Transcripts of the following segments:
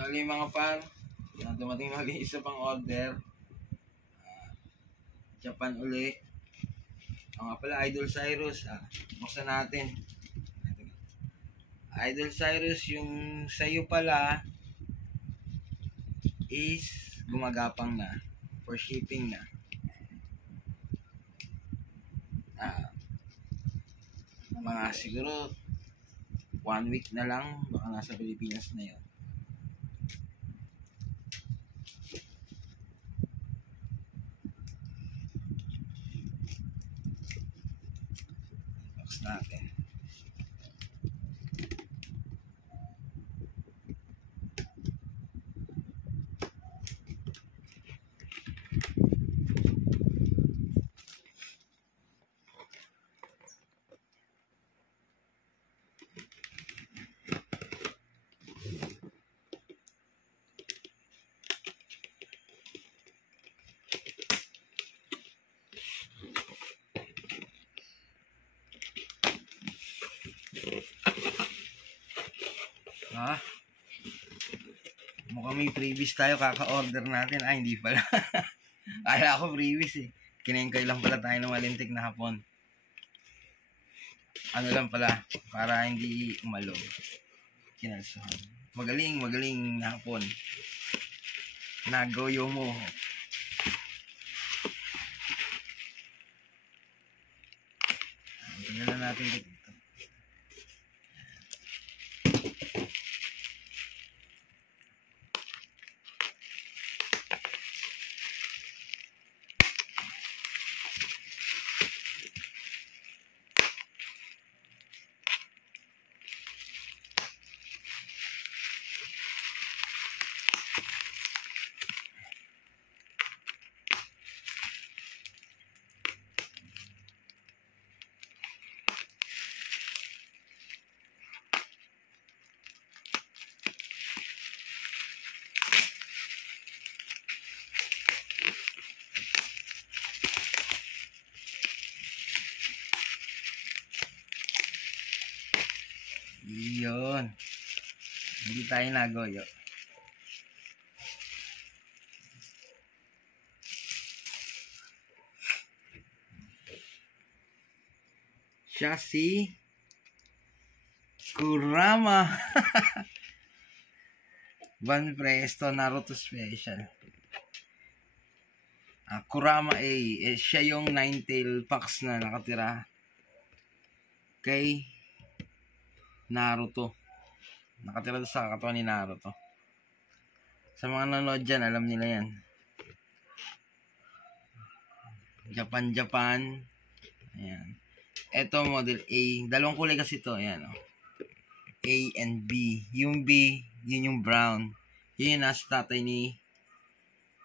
na ulit mga par. Dumating na ulit isa pang order. Japan uli. Nga pala, Idol Cyrus. Buksan natin. Idol Cyrus, yung sayo pala is gumagapang na. For shipping na. Mga siguro 1 week na lang. Baka nasa Pilipinas na yun. Box natin. Mukhang may freebies tayo kaka-order natin. Hindi pala. Kaya ako freebies eh. Kinengkay lang pala tayo ng malintik na hapon. Ano lang pala, para hindi umalo. Kinalsuhan. Magaling na hapon. Nagoyo mo. Tingnan na natin dito. Yun. Hindi tayo nagoyo. Siya si Kurama. Van Presto Naruto Special. Kurama A. Siya yung 9-tail fox na nakatira kay Naruto. Nakatira sa katawan ni Naruto. Sa mga nanonood dyan, alam nila yan. Japan. Ayan. Ito model A. Dalawang kulay kasi ito. Ayan. A and B. Yung B, yun yung brown. Yun yung nasa tatay ni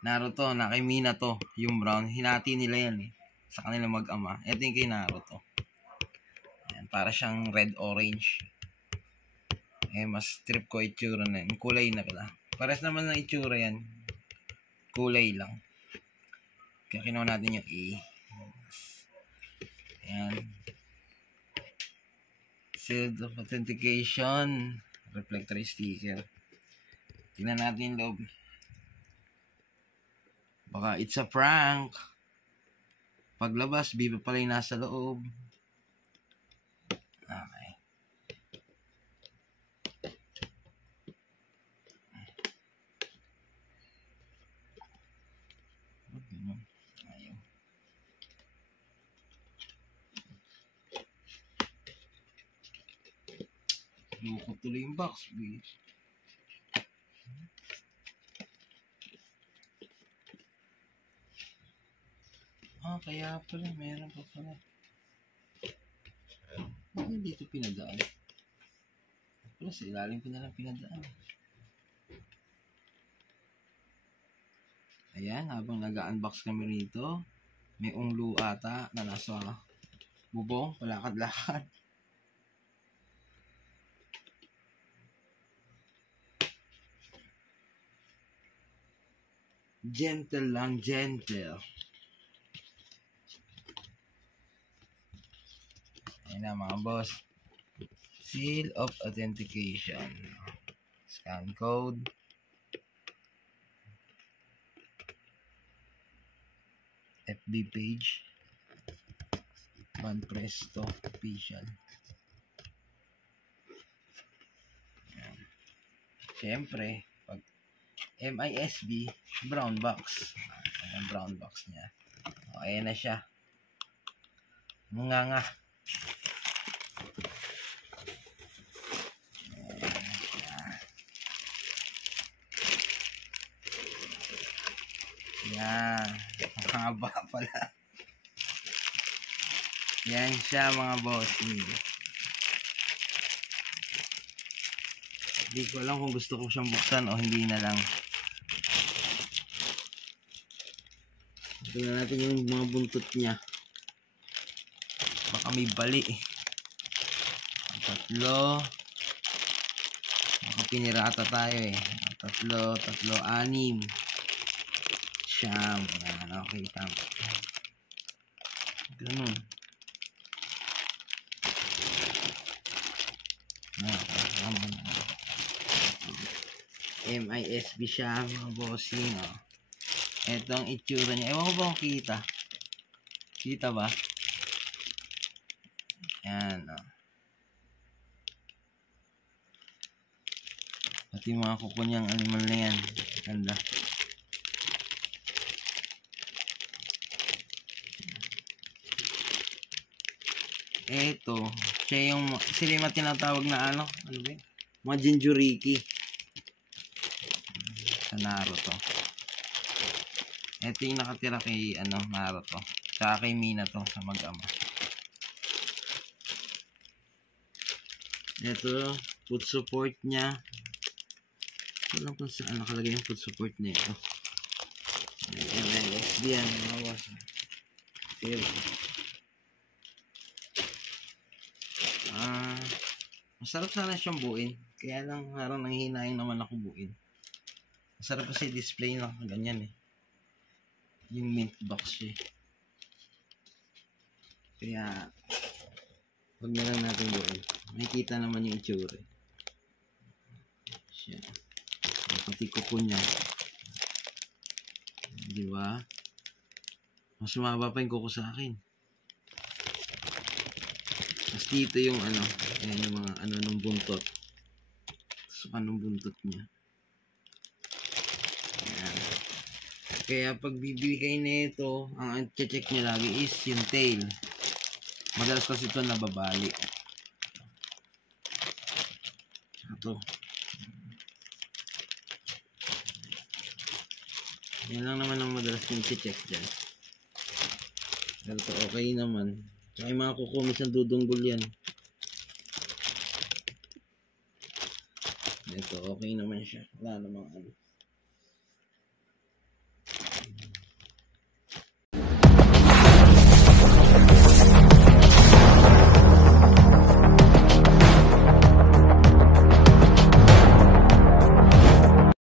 Naruto. Na kay Minato. Yung brown. Hinati nila yan sa kanila mag-ama. Ito yung kay Naruto. Ayan. Para siyang red-orange. Mas trip ko itsura na. Yung kulay na pala. Pares naman ng itsura yan. Kulay lang. Kaya kinuha natin yung A. Ayan. Seal of authentication. Reflector sticker. Tingnan natin yung loob. Baka it's a prank. Paglabas, biba pala yung nasa loob. Okay. Ayaw. Loko tuloy yung box. Kaya pala. Meron pa pala. Bakit dito pinadaan? Pala sa ilalim ko na lang pinadaan. Ayan, habang nag-unbox kami rito, may unglo ata na nasa bubong, palakad-lakad. Gentle lang, gentle. Ayan na mga boss. Seal of authentication. Scan code. FB page. Van Presto Official. Ayan. Siyempre, pag MISB, brown box. Ayan, brown box niya. O, ayan na siya. Nga. Yan. Ang haba pala. Yan siya mga bossing. Hindi ko alam kung gusto ko siyang buksan o hindi na lang. Tingnan natin yung mga buntot niya. Baka may bali. Tatlo. Baka pinirata tayo eh. Tatlo, 6. Siyam. Yan, okay, tama. Ganun. MISB siya mga bossing. Oh. Ito ang itsura niya. Ewan ko ba kung kita? Kita ba? Yan. Oh. Pati mga kuko niyang animal na yan. Ganda. Ito. Siya yung sila yung tinatawag na ano ba yun? Mga Jinchuriki sa Naruto. Ito yung nakatira kay Naruto, tsaka kay Minato sa mag-ama. Ito foot support nya. Wala kung saan nakalagay yung foot support niya ito. MLSD yan mga boss. Masarap sana siyang buuin. Kaya lang parang nanghihinayang naman ako buuin. Masarap kasi display na ganyan eh. Yung mint box siya. Kaya huwag na lang natin buuin. Makikita naman yung itsura. Siya. Pati kuko niya. Diba? Mas mababa pa yung kuko sa akin. Tapos dito yung ayan yung mga ng buntot. Sukan ng buntot niya. Ayan. Kaya pag bibili kayo nito, ang check nyo lagi is yung tail. Madalas kasi ito nababali. Ito. Yan lang naman ang madalas yung check dyan. Pero ito okay naman. Kaya mga kuko, minsan dudunggol yan. Ito, okay naman siya. Wala namang